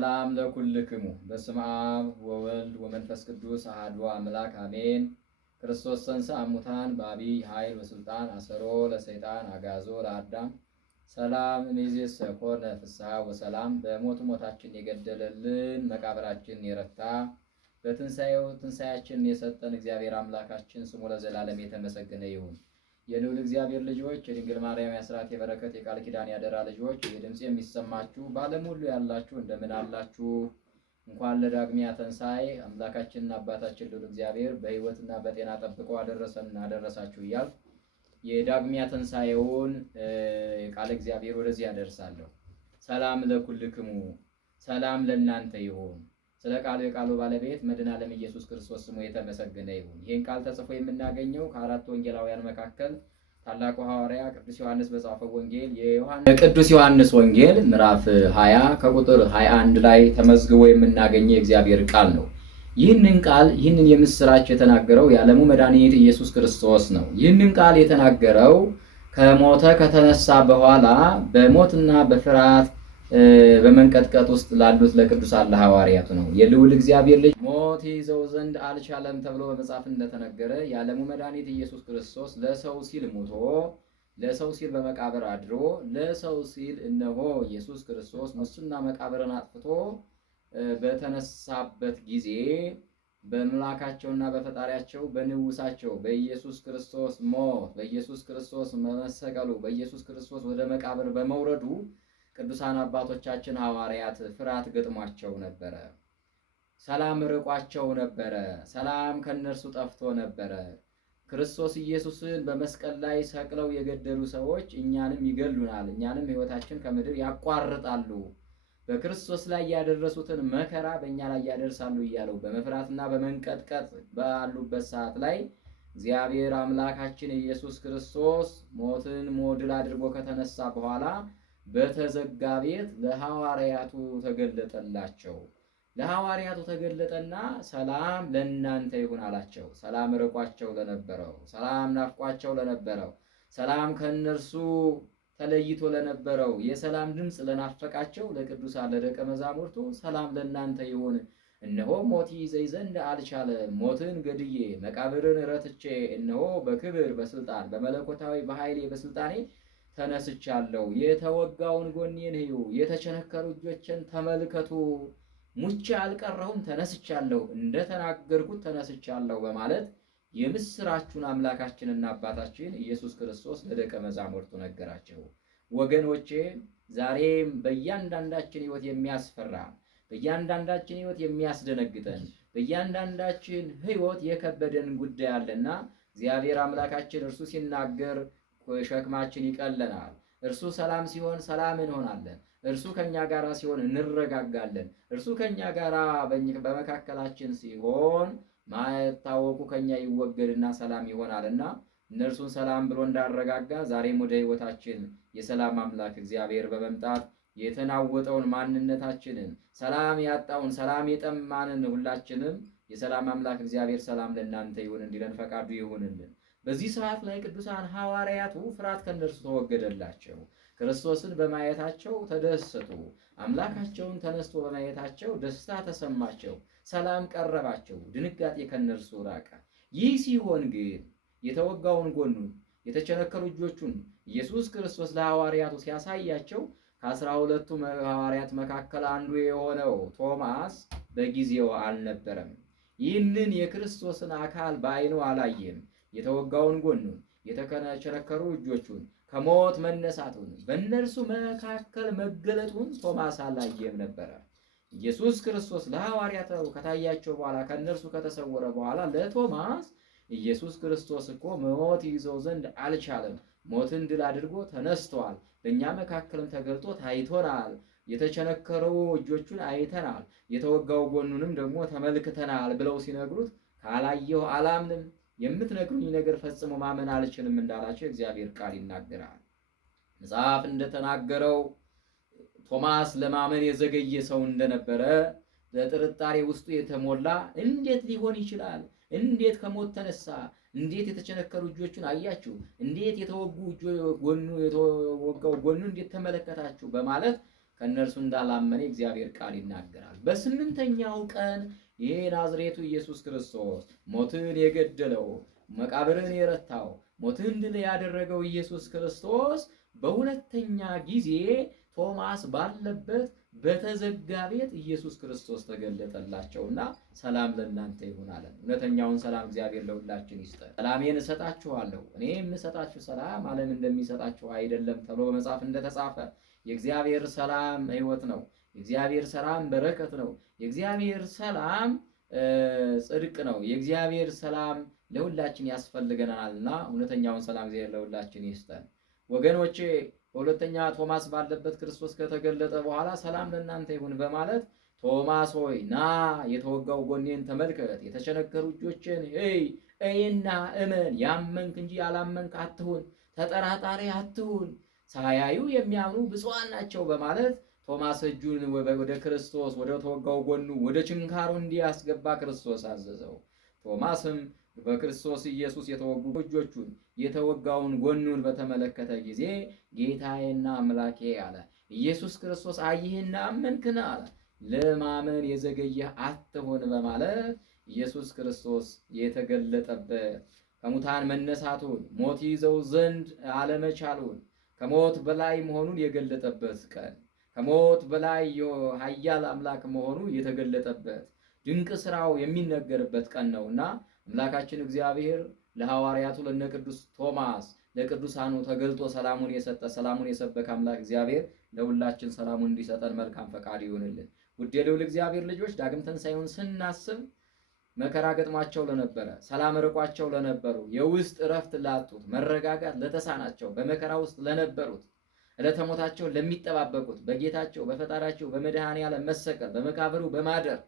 ሰላም ለኩልክሙ በስመ አብ ወወልድ ወመንፈስ ቅዱስ አሐዱ አምላክ አሜን። ክርስቶስ ተንሥአ እሙታን በዐቢይ ኃይል ወሥልጣን አሰሮ ለሰይጣን አግዓዞ ለአዳም ሰላም እምይእዜሰ ኮነ ፍስሐ ወሰላም። በሞቱ ሞታችን የገደለልን መቃብራችን የረታ በትንሣኤው ትንሣኤያችንን የሰጠን እግዚአብሔር አምላካችን ስሙ ለዘላለም የተመሰገነ ይሁን። የልዑል እግዚአብሔር ልጆች የድንግል ማርያም የአስራት የበረከት የቃል ኪዳን ያደራ ልጆች የድምጽ የሚሰማችሁ በዓለም ሁሉ ያላችሁ እንደምን አላችሁ? እንኳን ለዳግሚያ ትንሣኤ አምላካችንና አባታችን ልዑል እግዚአብሔር በሕይወትና በጤና ጠብቆ አደረሰንና አደረሳችሁ እያልኩ የዳግሚያ ትንሣኤውን ቃል እግዚአብሔር ወደዚህ ያደርሳለሁ። ሰላም ለኩልክሙ፣ ሰላም ለእናንተ ይሁን። ስለ ቃሉ የቃሉ ባለቤት መድኃኔ ዓለም ኢየሱስ ክርስቶስ ስሙ የተመሰገነ ይሁን። ይህን ቃል ተጽፎ የምናገኘው ከአራት ወንጌላውያን መካከል ታላቁ ሐዋርያ ቅዱስ ዮሐንስ በጻፈው ወንጌል የቅዱስ ዮሐንስ ወንጌል ምዕራፍ 20 ከቁጥር 21 ላይ ተመዝግቦ የምናገኘው የእግዚአብሔር ቃል ነው። ይህንን የምስራች የተናገረው የዓለሙ መድኃኒት ኢየሱስ ክርስቶስ ነው። ይህንን ቃል የተናገረው ከሞተ ከተነሳ በኋላ በሞትና በፍርሃት በመንቀጥቀጥ ውስጥ ላሉት ለቅዱሳን ለሐዋርያቱ ነው። የልዑል እግዚአብሔር ልጅ ሞት ይዘው ዘንድ አልቻለም ተብሎ በመጽሐፍ እንደተነገረ የዓለሙ መድኃኒት ኢየሱስ ክርስቶስ ለሰው ሲል ሞቶ ለሰው ሲል በመቃብር አድሮ ለሰው ሲል እነሆ ኢየሱስ ክርስቶስ ሙስና መቃብርን አጥፍቶ በተነሳበት ጊዜ በአምላካቸውና በፈጣሪያቸው በንጉሳቸው በኢየሱስ ክርስቶስ ሞት በኢየሱስ ክርስቶስ መሰቀሉ በኢየሱስ ክርስቶስ ወደ መቃብር በመውረዱ ቅዱሳን አባቶቻችን ሐዋርያት ፍርሃት ገጥሟቸው ነበረ። ሰላም ርቋቸው ነበረ። ሰላም ከነርሱ ጠፍቶ ነበረ። ክርስቶስ ኢየሱስን በመስቀል ላይ ሰቅለው የገደሉ ሰዎች እኛንም ይገሉናል፣ እኛንም ሕይወታችን ከምድር ያቋርጣሉ፣ በክርስቶስ ላይ ያደረሱትን መከራ በእኛ ላይ ያደርሳሉ እያለው በመፍራትና በመንቀጥቀጥ ባሉበት ሰዓት ላይ እግዚአብሔር አምላካችን ኢየሱስ ክርስቶስ ሞትን ድል አድርጎ ከተነሳ በኋላ በተዘጋ ቤት ለሐዋርያቱ ተገለጠላቸው። ለሐዋርያቱ ተገለጠና ሰላም ለእናንተ ይሁን አላቸው። ሰላም ርቋቸው ለነበረው፣ ሰላም ናፍቋቸው ለነበረው፣ ሰላም ከነርሱ ተለይቶ ለነበረው፣ የሰላም ድምፅ ለናፈቃቸው ለቅዱሳን ለደቀ መዛሙርቱ ሰላም ለእናንተ ይሁን። እነሆ ሞት ይዘኝ ዘንድ አልቻለም። ሞትን ገድዬ መቃብርን ረትቼ እነሆ በክብር በስልጣን በመለኮታዊ በኃይሌ በስልጣኔ ተነስቻለሁ። የተወጋውን ጎኔን እዩ፣ የተቸነከሩ እጆችን ተመልከቱ፣ ሙቼ አልቀረሁም ተነስቻለሁ፣ እንደተናገርኩት ተነስቻለሁ በማለት የምስራቹን አምላካችንና አባታችን ኢየሱስ ክርስቶስ ለደቀ መዛሙርቱ ነገራቸው። ወገኖቼ ዛሬም በእያንዳንዳችን ሕይወት የሚያስፈራ በእያንዳንዳችን ሕይወት የሚያስደነግጠን በእያንዳንዳችን ሕይወት የከበደን ጉዳይ አለና እግዚአብሔር አምላካችን እርሱ ሲናገር ሸክማችን ይቀለናል። እርሱ ሰላም ሲሆን ሰላም እንሆናለን። እርሱ ከኛ ጋራ ሲሆን እንረጋጋለን። እርሱ ከኛ ጋራ በመካከላችን ሲሆን ማይታወቁ ከኛ ይወገድና ሰላም ይሆናልና እነርሱን ሰላም ብሎ እንዳረጋጋ ዛሬም ወደ ሕይወታችን የሰላም አምላክ እግዚአብሔር በመምጣት የተናወጠውን ማንነታችንን ሰላም ያጣውን ሰላም የጠማንን ሁላችንም የሰላም አምላክ እግዚአብሔር ሰላም ለእናንተ ይሁን እንዲለን ፈቃዱ ይሁንልን። በዚህ ሰዓት ላይ ቅዱሳን ሐዋርያቱ ፍርሃት ከነርሱ ተወገደላቸው። ክርስቶስን በማየታቸው ተደሰቱ። አምላካቸውን ተነስቶ በማየታቸው ደስታ ተሰማቸው። ሰላም ቀረባቸው። ድንጋጤ ከነርሱ ራቀ። ይህ ሲሆን ግን የተወጋውን ጎኑን የተቸነከሩ እጆቹን ኢየሱስ ክርስቶስ ለሐዋርያቱ ሲያሳያቸው ከ12ቱ ሐዋርያት መካከል አንዱ የሆነው ቶማስ በጊዜው አልነበረም። ይህንን የክርስቶስን አካል በዓይኑ አላየም። የተወጋውን ጎኑን የተቸነከሩ እጆቹን ከሞት መነሳቱን በእነርሱ መካከል መገለጡን ቶማስ አላየም ነበረ። ኢየሱስ ክርስቶስ ለሐዋርያቱ ከታያቸው በኋላ ከእነርሱ ከተሰወረ በኋላ ለቶማስ ኢየሱስ ክርስቶስ እኮ ሞት ይዘው ዘንድ አልቻለም፣ ሞትን ድል አድርጎ ተነስቷል፣ በእኛ መካከልም ተገልጦ ታይቶናል፣ የተቸነከሩ እጆቹን አይተናል፣ የተወጋው ጎኑንም ደግሞ ተመልክተናል ብለው ሲነግሩት ካላየሁ አላምንም፣ የምትነግሩኝ ነገር ፈጽሞ ማመን አልችልም እንዳላቸው እግዚአብሔር ቃል ይናገራል። መጽሐፍ እንደተናገረው ቶማስ ለማመን የዘገየ ሰው እንደነበረ ለጥርጣሬ ውስጡ የተሞላ እንዴት ሊሆን ይችላል? እንዴት ከሞት ተነሳ? እንዴት የተቸነከሩ እጆቹን አያችሁ? እንዴት የተወጋው ጎኑ እንዴት ተመለከታችሁ? በማለት ከእነርሱ እንዳላመነ እግዚአብሔር ቃል ይናገራል። በስምንተኛው ቀን ይሄ ናዝሬቱ ኢየሱስ ክርስቶስ ሞትን የገደለው መቃብርን የረታው ሞትን ድል ያደረገው ኢየሱስ ክርስቶስ በሁለተኛ ጊዜ ቶማስ ባለበት በተዘጋ ቤት ኢየሱስ ክርስቶስ ተገለጠላቸውና ሰላም ለእናንተ ይሁን አለ። እውነተኛውን ሰላም እግዚአብሔር ለሁላችን ይስጠን። ሰላሜን እሰጣችኋለሁ፣ እኔ የምሰጣችሁ ሰላም ዓለም እንደሚሰጣችሁ አይደለም ተብሎ በመጽሐፍ እንደተጻፈ የእግዚአብሔር ሰላም ሕይወት ነው። የእግዚአብሔር ሰላም በረከት ነው። የእግዚአብሔር ሰላም ጽድቅ ነው። የእግዚአብሔር ሰላም ለሁላችን ያስፈልገናልና እውነተኛውን ሰላም እግዚአብሔር ለሁላችን ይስጠን። ወገኖቼ በሁለተኛ ቶማስ ባለበት ክርስቶስ ከተገለጠ በኋላ ሰላም ለእናንተ ይሁን በማለት ቶማስ ሆይ ና የተወጋው ጎኔን ተመልከት፣ የተቸነከሩ እጆችን እይና እመን፣ ያመንክ እንጂ ያላመንክ አትሁን፣ ተጠራጣሪ አትሁን፣ ሳያዩ የሚያምኑ ብፁዓን ናቸው በማለት ቶማስ እጁን ወደ ክርስቶስ ወደ ተወጋው ጎኑ ወደ ችንካሩ እንዲያስገባ ክርስቶስ አዘዘው። ቶማስም በክርስቶስ ኢየሱስ የተወጉ እጆቹን የተወጋውን ጎኑን በተመለከተ ጊዜ ጌታዬና አምላኬ አለ። ኢየሱስ ክርስቶስ አየህና አመንክን አለ። ለማመን የዘገየህ አትሁን በማለት ኢየሱስ ክርስቶስ የተገለጠበት ከሙታን መነሳቱን ሞት ይዘው ዘንድ አለመቻሉን ከሞት በላይ መሆኑን የገለጠበት ቀን ከሞት በላይ ኃያል አምላክ መሆኑ የተገለጠበት ድንቅ ስራው የሚነገርበት ቀን ነውና አምላካችን እግዚአብሔር ለሐዋርያቱ ለነ ቅዱስ ቶማስ ለቅዱሳኑ ተገልጦ ሰላሙን የሰጠ ሰላሙን የሰበከ አምላክ እግዚአብሔር ለሁላችን ሰላሙን እንዲሰጠን መልካም ፈቃድ ይሁንልን። ውድ የልዑል እግዚአብሔር ልጆች ዳግም ትንሣኤውን ስናስብ መከራ ገጥሟቸው ለነበረ ሰላም ርቋቸው ለነበሩ የውስጥ እረፍት ላጡት መረጋጋት ለተሳናቸው በመከራ ውስጥ ለነበሩት ዕለተ ሞታቸው ለሚጠባበቁት በጌታቸው በፈጣሪያቸው በመድኃኔዓለም መሰቀል በመቃብሩ በማደር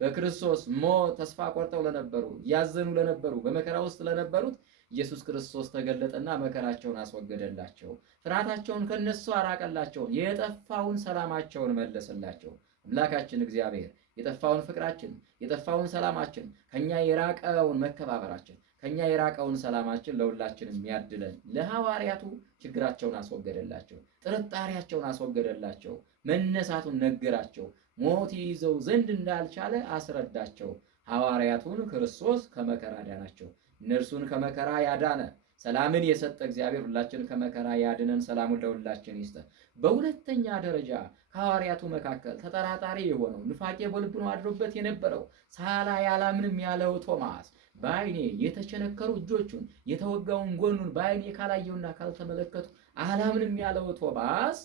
በክርስቶስ ሞት ተስፋ ቆርጠው ለነበሩ ያዘኑ ለነበሩ በመከራ ውስጥ ለነበሩት ኢየሱስ ክርስቶስ ተገለጠና መከራቸውን አስወገደላቸው። ፍርሃታቸውን ከነሱ አራቀላቸው። የጠፋውን ሰላማቸውን መለሰላቸው። አምላካችን እግዚአብሔር የጠፋውን ፍቅራችን የጠፋውን ሰላማችን ከኛ የራቀውን መከባበራችን ከኛ የራቀውን ሰላማችን ለሁላችንም ያድለን። ለሐዋርያቱ ችግራቸውን አስወገደላቸው። ጥርጣሬያቸውን አስወገደላቸው። መነሳቱን ነገራቸው። ሞት ይዘው ዘንድ እንዳልቻለ አስረዳቸው። ሐዋርያቱን ክርስቶስ ከመከራ ያዳናቸው። እነርሱን ከመከራ ያዳነ ሰላምን የሰጠ እግዚአብሔር ሁላችን ከመከራ ያድነን። ሰላሙን ለሁላችን ይስጠን። በሁለተኛ ደረጃ ከሐዋርያቱ መካከል ተጠራጣሪ የሆነው ንፋቄ በልቡኑ አድሮበት የነበረው ሳላይ አላምንም ያለው ቶማስ በዓይኔ የተቸነከሩ እጆቹን የተወጋውን ጎኑን በዓይኔ ካላየውና ካልተመለከቱ አላምንም ያለው ቶማስ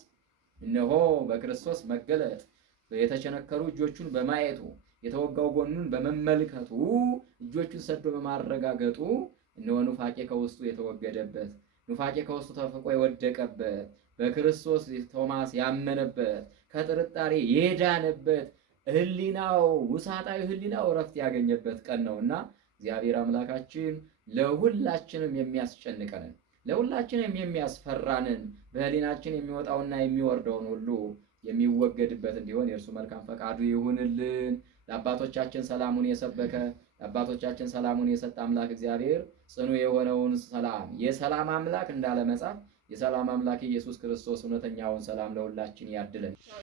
እነሆ በክርስቶስ መገለጥ የተቸነከሩ እጆቹን በማየቱ የተወጋው ጎኑን በመመልከቱ እጆቹን ሰዶ በማረጋገጡ እነሆ ኑፋቄ ከውስጡ የተወገደበት ኑፋቄ ከውስጡ ተፍቆ የወደቀበት በክርስቶስ ቶማስ ያመነበት ከጥርጣሬ የዳነበት ሕሊናው ውሳጣዊ ሕሊናው እረፍት ያገኘበት ቀን ነውና እግዚአብሔር አምላካችን ለሁላችንም የሚያስጨንቀንን ለሁላችንም የሚያስፈራንን በሕሊናችን የሚወጣውና የሚወርደውን ሁሉ የሚወገድበት እንዲሆን የእርሱ መልካም ፈቃዱ ይሁንልን። ለአባቶቻችን ሰላሙን የሰበከ ለአባቶቻችን ሰላሙን የሰጠ አምላክ እግዚአብሔር ጽኑ የሆነውን ሰላም የሰላም አምላክ እንዳለ መጽሐፍ የሰላም አምላክ ኢየሱስ ክርስቶስ እውነተኛውን ሰላም ለሁላችን ያድለን።